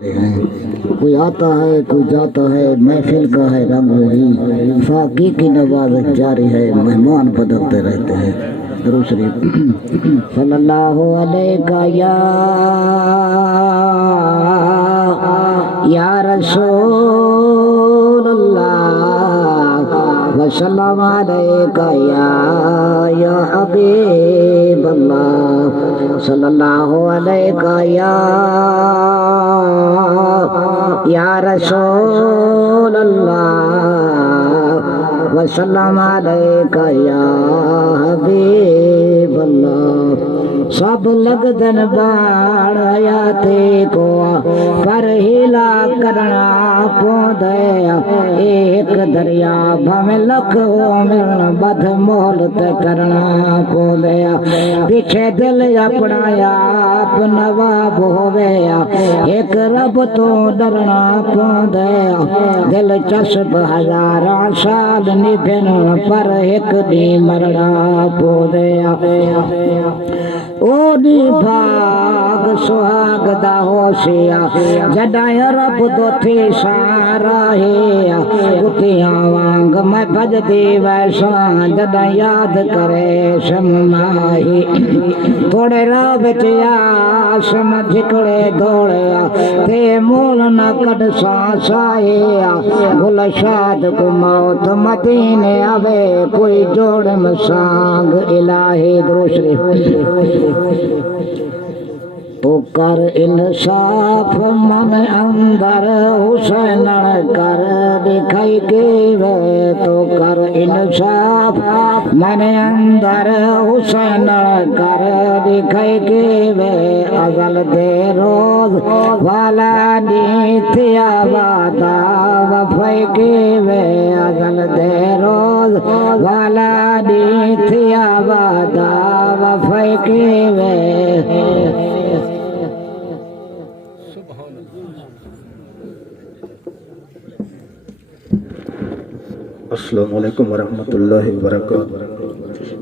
कोई आता है कोई जाता है, महफिल का है रंग वही, साकी की नवाज़त जारी है, मेहमान बदलते रहते हैं। दुरूद शरीफ। सल्लल्लाहु अलैहि या रसूल अल्लाह वसल्लम अलैका या हबीब अल्लाह सल्लल्लाहु अलैका या रसूल अल्लाह वसल्लम अलैका या हबीब अल्लाह। सब लगदन बाण आयाते को पर हिला करना पौधे, एक दरिया भमें लख हो मिलन बद मोहलत करना पौधे। पीछे दिल अपना आप नवाब होवे, एक रब तो डरना पौधे। दिल चस्प हजारा साल निभन पर एक दी मरना पौधे। ओ भाग सुहाग दा होशिया जडाय रब दो थे सारा है, कुतिया वांग मैं भजदी वैसा जदा याद करे समाही। थोड़े राह बिच आस न झिकड़े दौड़े, ते मोल न कद सांस आए। गुलशाद को मौत मदीने आवे, कोई जोड़ मसांग इलाही। दूसरे तो कर इंसाफ मन अंदर हुसैन कर दिखाई के वे, तो कर इंसाफ मन अंदर हुसैन कर दिखाई के वे। अजल दे रोज वाला नीतिया वादा वफाई के वे, अजल दे रोज वाला नीतिया वादा वफाई के वे। अस्सलामु अलैकुम वरहमतुल्लाहि वबरकातुहू।